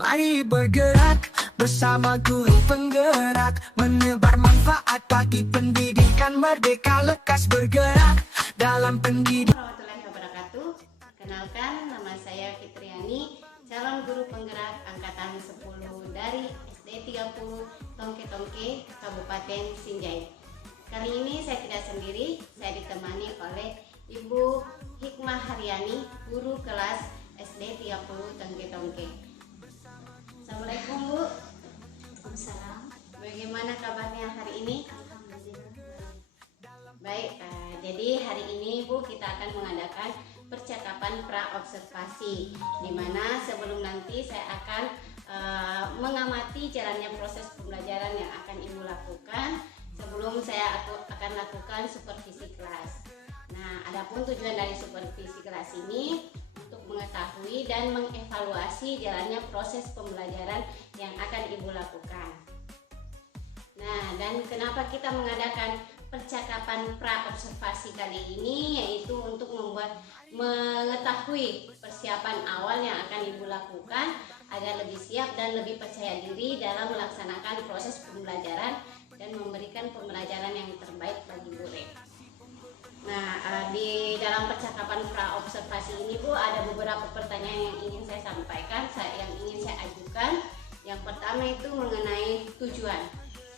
Mari bergerak bersama guru penggerak, menebar manfaat bagi pendidikan merdeka, lekas bergerak dalam pendidikan. Warahmatullahi wabarakatuh. Kenalkan, nama saya Fitriani, calon guru penggerak angkatan 10 dari SD 30 Tongke-Tongke, Kabupaten Sinjai. Kali ini saya tidak sendiri, saya ditemani oleh Ibu Hikmah Haryani, guru kelas SD 30 Tongke-Tongke. Assalamualaikum Bu. Waalaikumsalam. Bagaimana kabarnya hari ini? Alhamdulillah. Baik, jadi hari ini Bu kita akan mengadakan percakapan pra-observasi, di mana sebelum nanti saya akan mengamati jalannya proses pembelajaran yang akan Ibu lakukan. Sebelum saya akan lakukan supervisi kelas. Nah, adapun tujuan dari supervisi kelas ini untuk mengetahui dan mengevaluasi jalannya proses pembelajaran yang akan Ibu lakukan. Nah, dan kenapa kita mengadakan percakapan pra-observasi kali ini, yaitu untuk mengetahui persiapan awal yang akan Ibu lakukan agar lebih siap dan lebih percaya diri dalam melaksanakan proses pembelajaran dan memberikan pembelajaran yang terbaik bagi murid. Nah, di dalam percakapan pra-observasi ini Bu, ada beberapa pertanyaan yang ingin saya sampaikan, yang ingin saya ajukan. Yang pertama itu mengenai tujuan.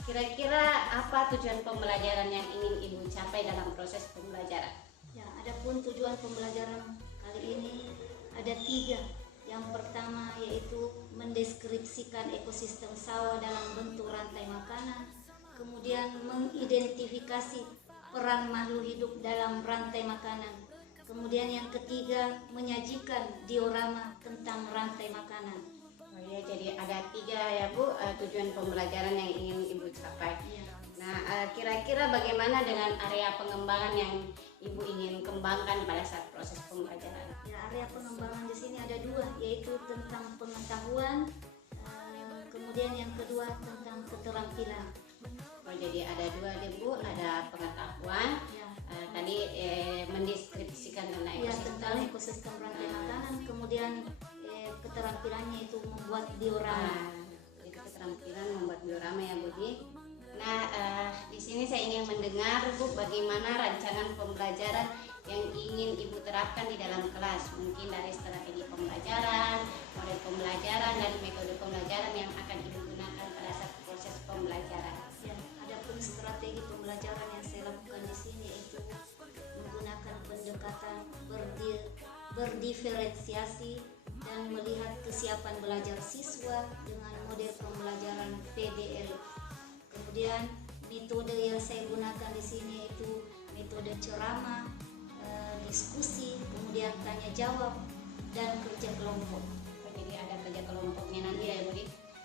Kira-kira apa tujuan pembelajaran yang ingin Ibu capai dalam proses pembelajaran? Ya, adapun tujuan pembelajaran kali ini ada 3. Yang pertama yaitu mendeskripsikan ekosistem sawah dalam bentuk rantai makanan, kemudian mengidentifikasi peran makhluk hidup dalam rantai makanan. Kemudian yang ketiga, menyajikan diorama tentang rantai makanan. Oh ya, jadi ada 3 ya Bu, tujuan pembelajaran yang ingin Ibu capai. Nah, kira-kira bagaimana dengan area pengembangan yang Ibu ingin kembangkan pada saat proses pembelajaran? Ya, area pengembangan di sini ada 2, yaitu tentang pengetahuan, kemudian yang kedua tentang keterampilan. Oh, jadi ada 2 deh Bu, ada pengetahuan, Ya. Tadi mendeskripsikan tentang Ya, ekosistem. tentang ekosistem rantai makanan, kemudian keterampilannya itu membuat diorama. Itu keterampilan membuat diorama ya Bu. Nah, di sini saya ingin mendengar Bu, bagaimana rancangan pembelajaran yang ingin Ibu terapkan di dalam kelas, mungkin dari strategi pembelajaran, model pembelajaran, dan metode pembelajaran yang akan Ibu gunakan pada saat proses pembelajaran. Ya, adapun strategi pembelajaran yang saya lakukan di sini itu menggunakan pendekatan berdiferensiasi dan melihat kesiapan belajar siswa dengan model pembelajaran PBL. Kemudian metode yang saya gunakan di sini itu metode ceramah, diskusi, kemudian tanya jawab, dan kerja kelompok. Jadi ada kerja kelompoknya nanti ya Bu.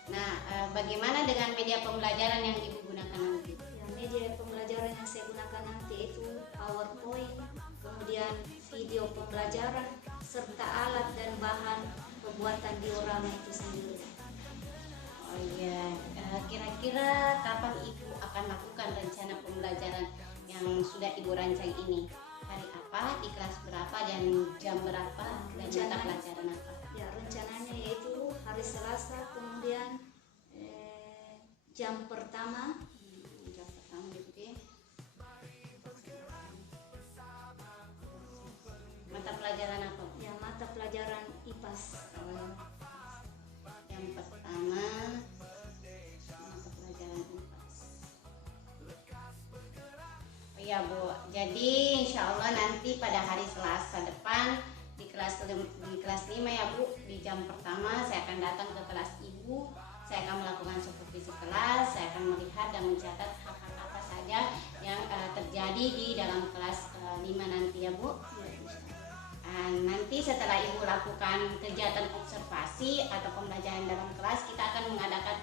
Nah, bagaimana dengan media pembelajaran yang Ibu gunakan nanti? Ya, media pembelajaran yang saya gunakan nanti itu PowerPoint, kemudian video pembelajaran, serta alat dan bahan pembuatan diorama itu sendiri. Oh iya, kira-kira kapan Ibu akan lakukan rencana pembelajaran yang sudah Ibu rancang ini? Hari apa, di kelas berapa, dan jam berapa, dan mata pelajaran apa? Ya, rencananya yaitu hari Selasa, kemudian jam pertama. Jam pertama gitu ya. Mata pelajaran apa? Ya, mata pelajaran IPAS. Yang pertama mata pelajaran IPAS. Oh iya Bu, jadi insya Allah nanti pada hari Selasa depan di kelas 5 ya Bu, di jam pertama saya akan datang ke kelas Ibu. Saya akan melakukan supervisi kelas, saya akan melihat dan mencatat hal-hal apa saja yang terjadi di dalam kelas 5 nanti ya Bu. Nanti setelah Ibu lakukan kegiatan observasi atau pembelajaran dalam kelas, kita akan mengadakan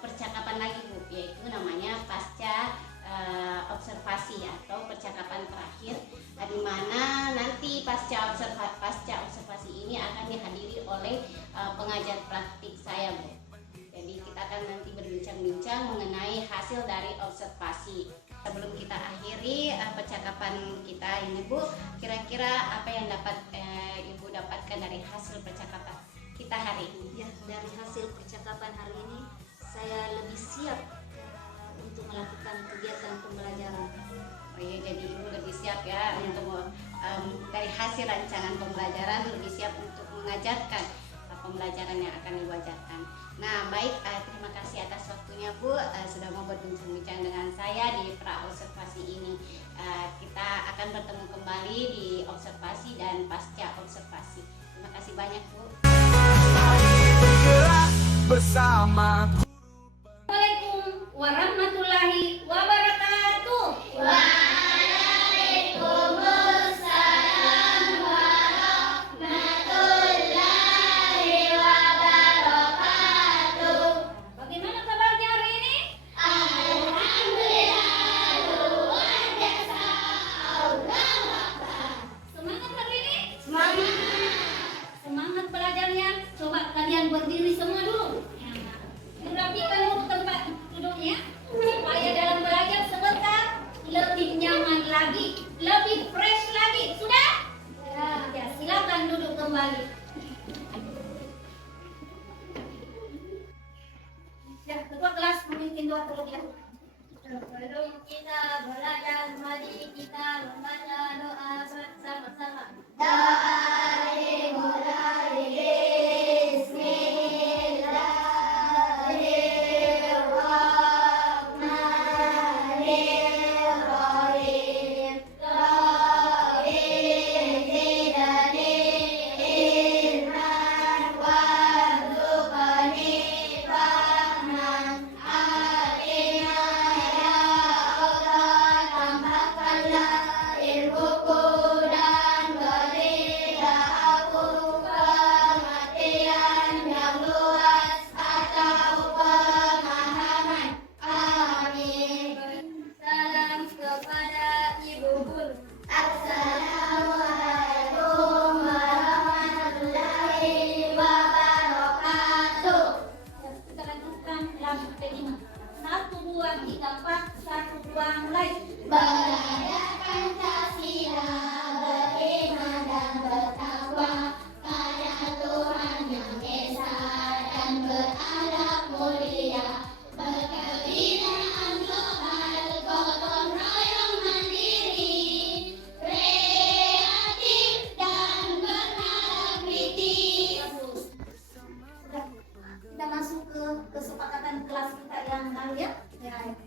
percakapan lagi Bu, yaitu namanya pasca observasi atau percakapan terakhir, di mana nanti pasca observasi ini akan dihadiri oleh pengajar praktik saya Bu. Jadi kita akan nanti berbincang-bincang mengenai hasil dari observasi. Sebelum kita akhiri percakapan kita ini Bu, kira-kira apa yang dapat Ibu dapatkan dari hasil percakapan? kita hari ini? Ya, dari hasil percakapan hari ini saya lebih siap untuk melakukan kegiatan pembelajaran. Oh iya, jadi Ibu lebih siap ya untuk dari hasil rancangan pembelajaran lebih siap untuk mengajarkan pembelajaran yang akan Ibu ajarkan. Nah, baik, terima kasih atas waktunya Bu, sudah mau berbincang-bincang dengan saya di pra-observasi ini. Kita akan bertemu kembali di observasi dan pasca observasi. Terima kasih banyak Bu. Bergerak bersama. Assalamualaikum warahmatullahi wabarakatuh. Waalaikumsalam warahmatullahi wabarakatuh. Bagaimana kabarnya hari ini? Alhamdulillah, luar biasa. Allahu Akbar. Semangat hari ini? Semangat. Semangat belajarnya. Coba kalian berdiri semua dulu. Rapikan dulu tempat duduknya supaya dalam belajar sebentar lebih nyaman lagi, lebih fresh lagi. Sudah? Ya, silakan duduk kembali. Ya, ketua kelas memimpin doa terlebih dahulu. Sebelum kita belajar, mari kita membaca doa bersama-sama. Doa dimulai.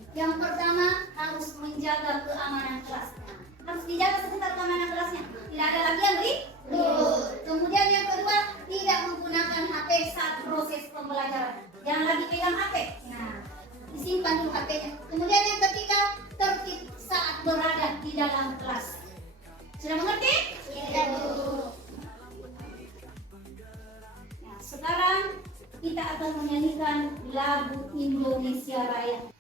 Yang pertama harus menjaga keamanan kelas. Harus dijaga sebentar keamanan kelasnya. Tidak ada lagi yang ribut. Kemudian yang kedua, tidak menggunakan HP saat proses pembelajaran. Jangan lagi pegang HP. Nah, disimpan dulu HP-nya. Kemudian yang ketiga, tertib saat berada di dalam kelas. Sudah mengerti? Iya, Bu. Nah, sekarang kita akan menyanyikan lagu Indonesia Raya.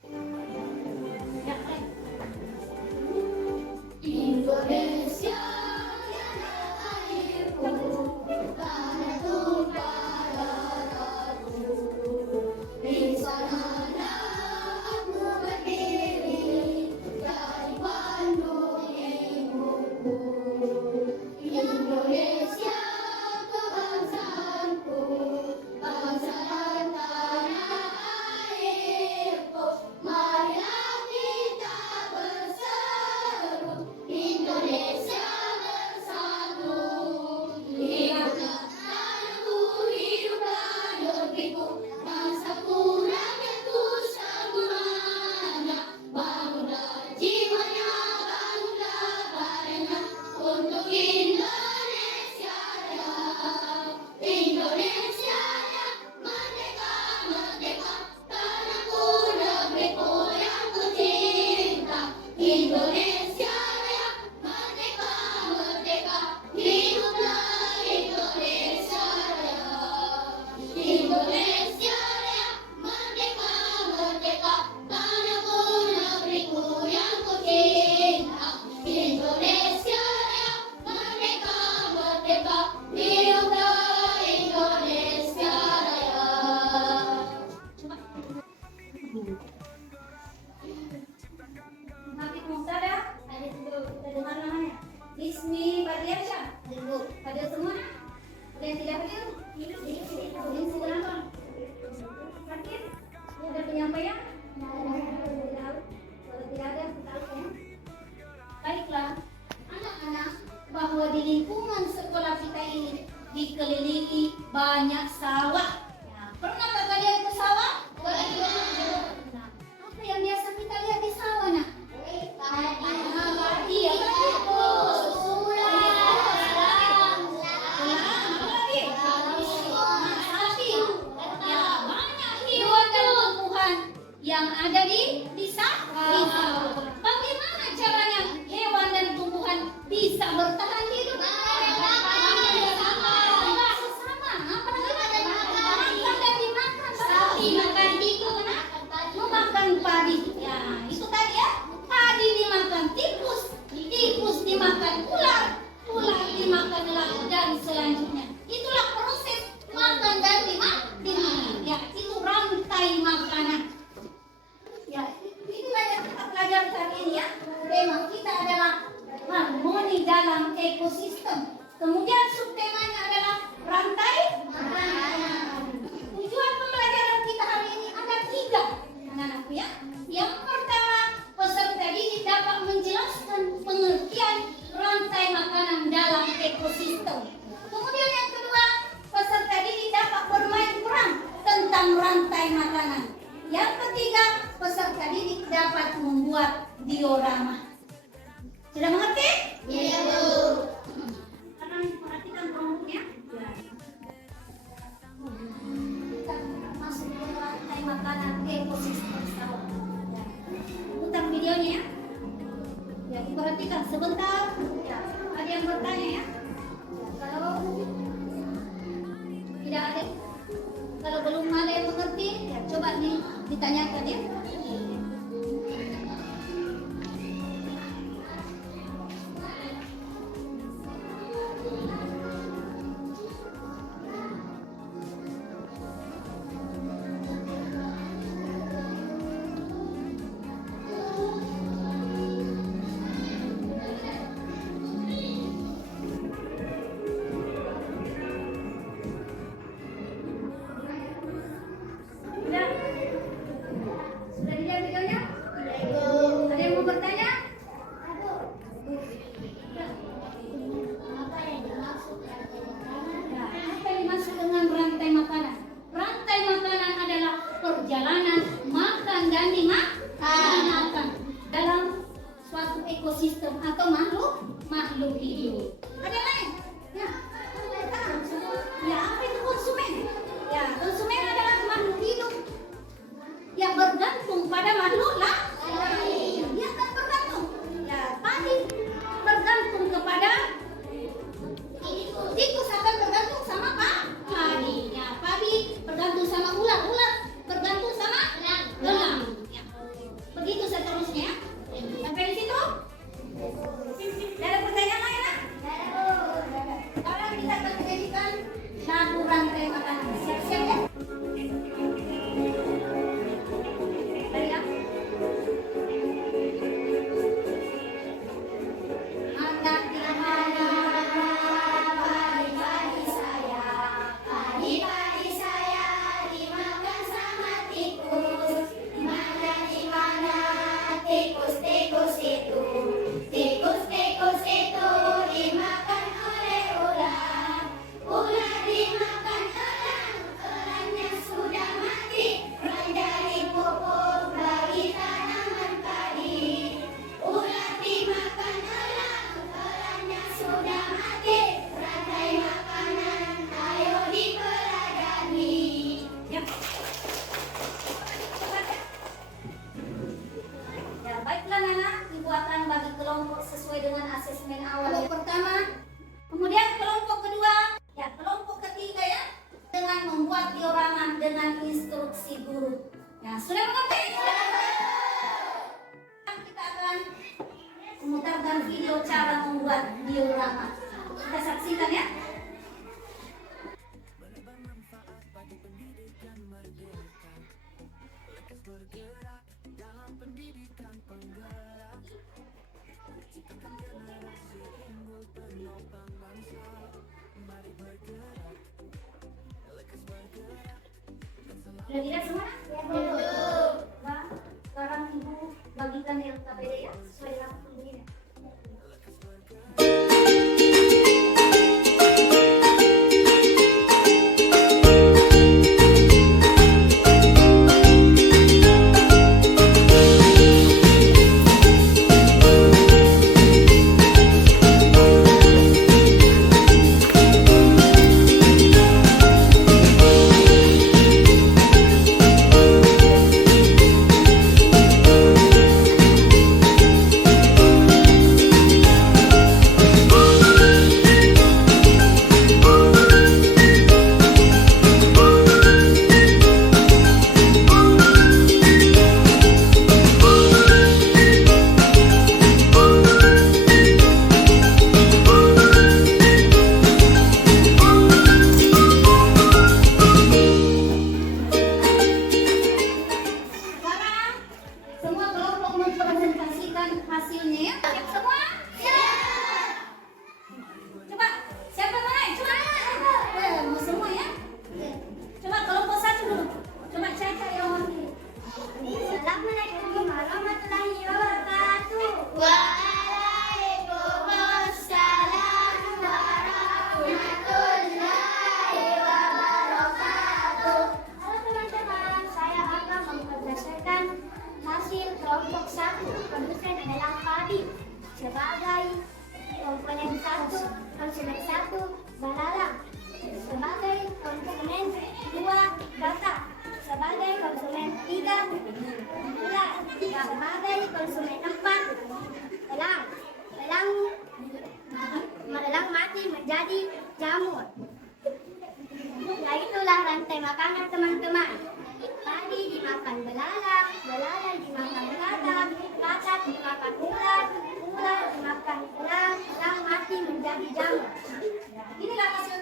Indonesia tiada airku, tanah tumpah darahku. Di sanalah aku berdiri, dari Bandung ibu di lingkungan sekolah kita ini dikelilingi banyak sawah. Ya, pernahkah kalian ke sawah? Nah, apa yang biasa kita lihat di sawah, nak? Iya, yang ada di sawah. Bagaimana caranya hewan dan tumbuhan bisa bertahan hidup? Sama. Apalagi makan dan dimakan. Sapi makan tikus, memakan padi. Ya, itu tadi ya. Padi dimakan tikus, tikus dimakan ular, ular dimakan lalat dan selanjutnya. Itulah proses makan dan dimakan. Ya, itu rantai makanan. Ya, inilah yang kita pelajari ini ya. Tema kita adalah harmoni dalam ekosistem. Kemudian subtemanya adalah rantai makanan. Tujuan pembelajaran kita hari ini ada 3, anak-anakku ya. Yang pertama, peserta didik dapat menjelaskan pengertian rantai makanan dalam ekosistem. Kemudian yang kedua, peserta didik dapat bermain peran tentang rantai makanan. Yang ketiga, peserta didik dapat membuat diorama. Sudah mengerti? Iya, Bu. Sekarang perhatikan kelompoknya. Kita masuk ke rantai makanan ekosistem sawah. Ya. Putar videonya ya. Ya, diperhatikan sebentar. Ya, ada yang bertanya ya. Kalau tidak ada, kalau belum ada yang mengerti, ya coba nih ditanyakan ya. Sudah dilihat videonya? Ada yang mau bertanya? Apa yang dimaksud dengan rantai makanan? Rantai makanan adalah perjalanan makan dan dimakan dalam suatu ekosistem atau makhluk hidup. Ada lain? Ya, apa itu konsumen? Ya, konsumen adalah makhluk hidup yang bergantung pada makhluk lain. Dia akan bergantung. Ya, padi bergantung kepada tikus, akan bergantung sama padi. Ya, padi bergantung sama ular, ular bergantung sama elang. Ya. Begitu seterusnya. Sampai di situ? Tidak ada pertanyaan lain, nak? Sekarang kita akan menjadikan lagu rantai makanan. Siap-siap ya? Baiklah Nana, Ibu akan bagi kelompok sesuai dengan asesmen awal. Kelompok pertama, kemudian kelompok kedua, ya kelompok ketiga ya, dengan membuat diorama dengan instruksi guru. Ya, sudah mengerti? Kita akan memutarkan video cara membuat diorama. Kita saksikan ya. Sudah tidak semua? Ya, nah, sekarang Ibu bagikan LKPD ya, sesuai dengan kepentingan. konsumen 1, belalang. Sebagai konsumen 2, bata. Sebagai konsumen 3, ular. Sebagai konsumen 4, elang. Elang mati menjadi jamur. Ya itulah rantai makanan teman-teman. Tadi dimakan belalang, belalang dimakan katak, katak dimakan ular, ular dimakan elang, elang mati menjadi jamur. Inilah hasil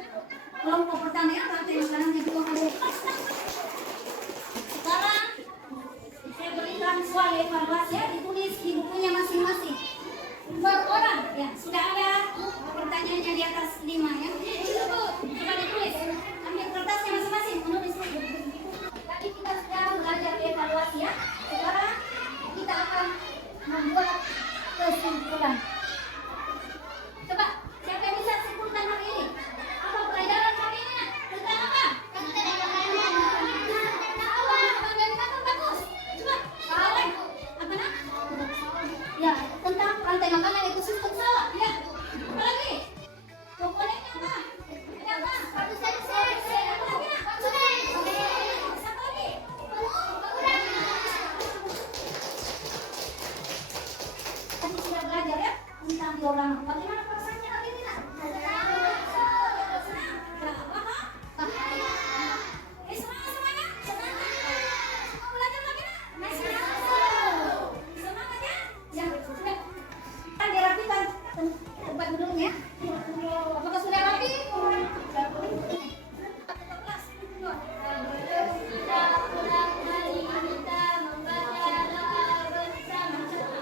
kelompok pertama ya, rantai makanan yang kita ada. Sekarang saya berikan soal evaluasi ya, ditulis di bukunya masing-masing. Per orang ya, sudah ada pertanyaannya di atas 5 ya. Coba ditulis, ambil kertasnya masing-masing, menulis. Tadi kita sudah belajar evaluasi ya. Sekarang kita akan membuat kesimpulan. Coba, siapa yang bisa simpulkan hari ini? Apa pelajaran hari ini? Tentang apa? Tentang makanan. Bagus. Coba, apa nak? Ya, tentang rantai makanan ekosistem sawah. Ya. Apa lagi? Komponennya apa? Ada apa? Satu saya. Apa lagi nak? Satu lagi. Tadi sudah belajar ya tentang diorama. Bagaimana perasaannya hari ini nak? Senang. Bahaya. Semangat semuanya. Mau belajar lagi nak? Semangat ya. Ya, sudah. Kita dirapikan tempat duduknya. Apakah sudah rapi? Kita ulang kali kita membaca doa bersama-sama.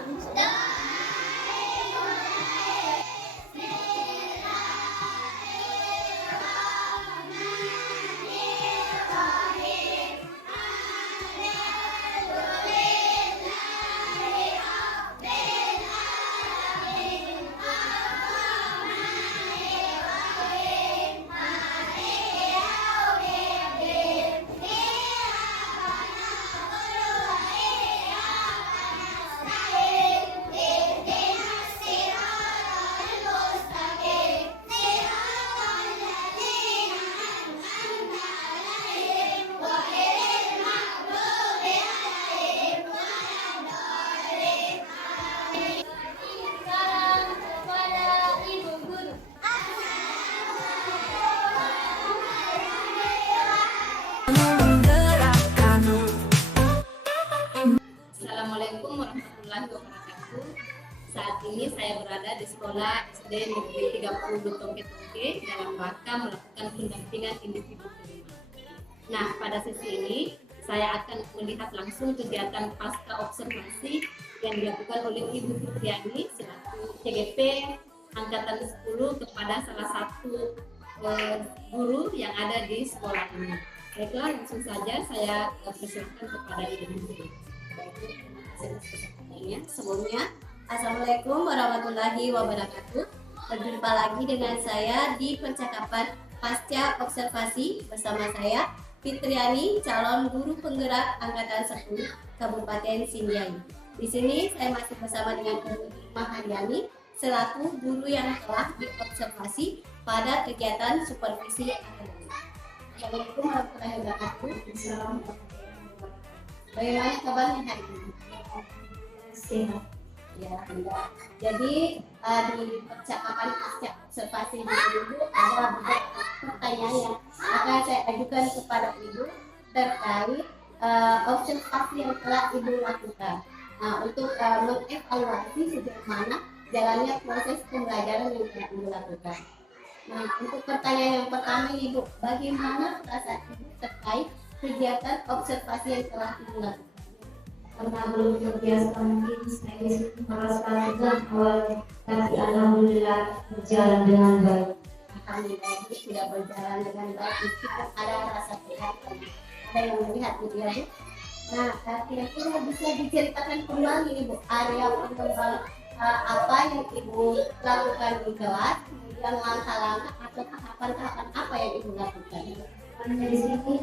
Salam kepada Ibu Guru. Assalamualaikum warahmatullahi wabarakatuh. Saat ini saya berada di sekolah SD Negeri 30 Tongke-Tongke dalam rangka melakukan pendampingan individu kelima. Nah, pada sesi ini saya akan melihat langsung kegiatan pasca observasi yang dilakukan oleh Ibu Fitriani selaku CGP Angkatan 10 kepada salah satu guru yang ada di sekolah ini. Baiklah, langsung saja saya persilakan kepada Ibu Guru. Sebelumnya, Assalamualaikum warahmatullahi wabarakatuh. Berjumpa lagi dengan saya di percakapan pasca observasi bersama saya Fitriani, calon guru penggerak Angkatan 10 Kabupaten Sinjai. Di sini saya masih bersama dengan Ibu Maharyani selaku guru yang telah diobservasi pada kegiatan supervisi akademik. Assalamualaikum warahmatullahi wabarakatuh. Bagaimana kabarnya hari ini? Sehat. Ya, enggak. Jadi di percakapan pasca observasi dulu ada beberapa pertanyaan yang akan saya ajukan kepada Ibu terkait observasi yang telah Ibu lakukan. Nah, untuk mengevaluasi sejauh mana jalannya proses pembelajaran yang telah Ibu lakukan. Nah, untuk pertanyaan yang pertama Ibu, bagaimana perasaan Ibu terkait kegiatan observasi yang telah Ibu lakukan? Karena belum terbiasa mungkin saya merasakan tegang awal, tapi alhamdulillah berjalan dengan baik. Alhamdulillah itu sudah berjalan dengan baik. Meskipun ada rasa prihatin, ada yang melihat gitu ya Bu. Nah, kira-kira bisa diceritakan kembali Ibu area pengembangan apa yang Ibu lakukan di kelas, kemudian langkah-langkah atau tahapan-tahapan apa yang Ibu lakukan? Hanya di sini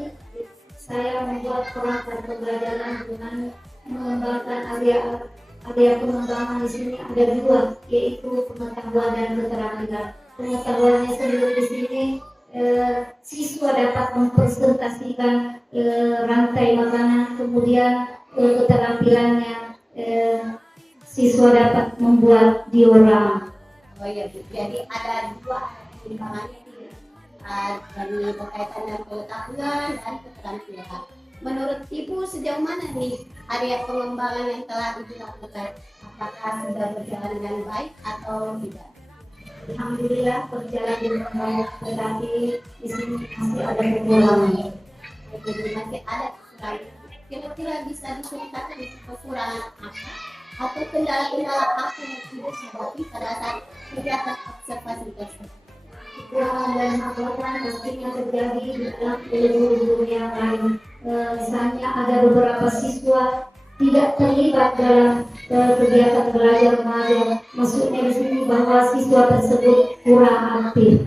saya membuat perangkat pembelajaran dengan mengembangkan area pengembangan. Di sini ada dua, yaitu pengetahuan dan keterampilan. pengetahuannya sendiri di sini, siswa dapat mempresentasikan rantai makanan, kemudian keterampilannya, siswa dapat membuat diorama. Oh iya Bu, jadi ada dua pertimbangannya nih, dari berkaitan dengan pengetahuan dan keterampilan. Menurut Ibu sejauh mana nih area pengembangan yang telah Ibu lakukan? Apakah sudah berjalan dengan baik atau tidak? Alhamdulillah berjalan dengan baik, tetapi di sini masih ada kekurangan. Jadi masih ada kekurangan. Kira-kira bisa diceritakan kekurangan apa atau kendala-kendala apa yang Ibu hadapi pada saat kegiatan observasi tersebut? Kekurangan dan hambatan pastinya terjadi di dalam ilmu-ilmu yang lain. Misalnya ada beberapa siswa tidak terlibat dalam kegiatan belajar mengajar. Maksudnya di sini bahwa siswa tersebut kurang aktif.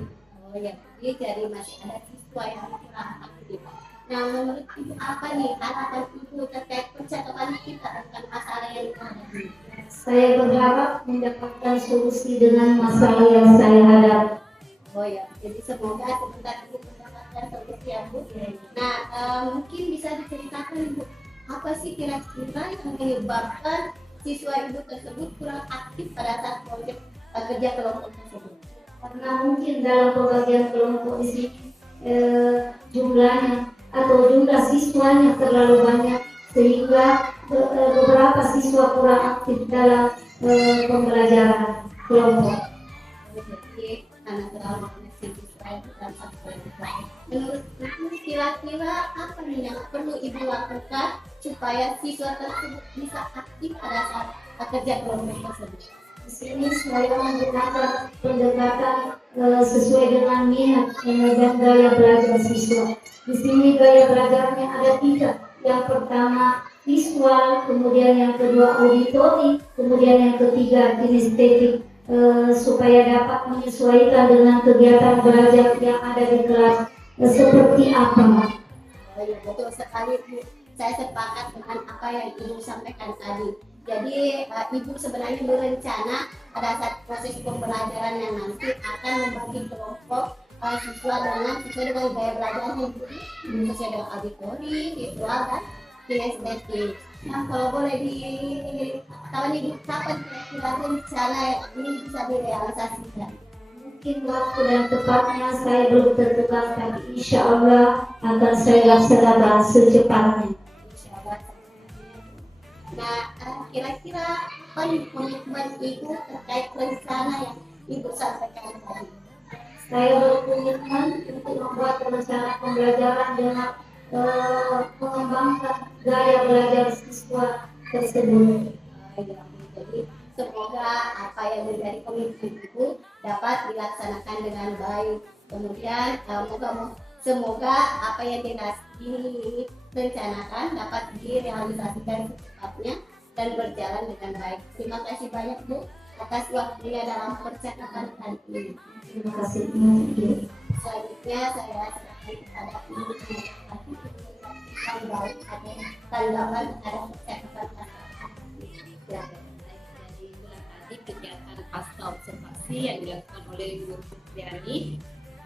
Oh ya, jadi masih ada siswa yang kurang aktif. Nah, menurut Ibu apa nih harapan Ibu terkait percakapan kita tentang masalah yang dihadapi? Saya berharap mendapatkan solusi dengan masalah yang saya hadapi. Oh ya, jadi semoga sebentar Ibu mendapatkan solusi ya Bu. Nah, mungkin bisa diceritakan Ibu, apa sih kira-kira yang menyebabkan siswa Ibu tersebut kurang aktif pada saat proyek kerja kelompok tersebut? Karena mungkin dalam pembagian kelompok di sini jumlahnya atau jumlah siswanya terlalu banyak sehingga beberapa siswa kurang aktif dalam pembelajaran kelompok. Jadi karena terlalu banyak siswa itu dalam satu kelompok. Menurut Ibu kira-kira apa nih yang perlu Ibu lakukan supaya siswa tersebut bisa aktif pada saat kerja kelompok tersebut? Di sini saya menggunakan pendekatan sesuai dengan minat dan gaya belajar siswa. Di sini gaya belajarnya ada 3. Yang pertama visual, kemudian yang kedua auditori, kemudian yang ketiga kinestetik, supaya dapat menyesuaikan dengan kegiatan belajar yang ada di kelas seperti apa. Oh iya, betul sekali Bu. Saya sepakat dengan apa yang Ibu sampaikan tadi. Jadi Ibu sebenarnya berencana pada saat proses pembelajaran yang nanti akan membagi kelompok siswa dengan sesuai dengan gaya belajarnya, sesuai dengan auditori, visual dan kinestetik. Nah, kalau boleh diketahui Ibu kapan kira-kira rencana ini bisa direalisasikan? Mungkin waktu dan tepatnya saya belum tentukan, tapi insya Allah akan saya laksanakan secepatnya. Nah, kira-kira apa nih komitmen Ibu terkait rencana yang Ibu sampaikan tadi? Saya berkomitmen untuk membuat rencana pembelajaran dengan mengembangkan gaya belajar siswa tersebut. Jadi semoga apa yang menjadi komitmen Ibu dapat dilaksanakan dengan baik. Kemudian semoga apa yang direncanakan dapat direalisasikan secepatnya dan berjalan dengan baik. Terima kasih banyak Bu atas waktunya dalam percakapan kali ini. Terima kasih. Selanjutnya saya serahkan kepada Ibu tanggapan ada percakapan ya. Jadi itulah tadi kegiatan pasca observasi yang dilakukan oleh Ibu Fitriani.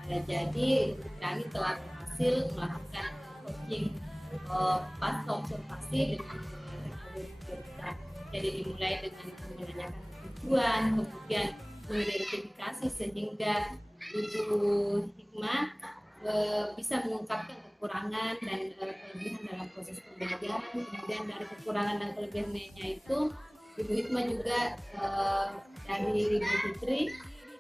Jadi Ibu Fitriani telah berhasil melakukan coaching pasca observasi dengan menggunakan. Jadi dimulai dengan menanyakan tujuan, kemudian mengidentifikasi sehingga Ibu Hikmah bisa mengungkapkan kekurangan dan kelebihan dalam proses pembelajaran. Kemudian dari kekurangan dan kelebihannya itu Ibu Hikmah juga dari Ibu Fitri,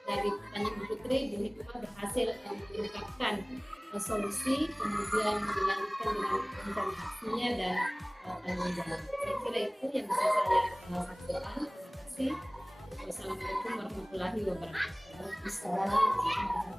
dari pertanyaan Ibu Fitri, Ibu Hikmah berhasil mengungkapkan solusi, kemudian dilanjutkan dengan implementasinya dan tanggung jawab. Saya kira itu yang bisa saya sampaikan. Terima kasih. Wassalamualaikum warahmatullahi wabarakatuh. Assalamualaikum.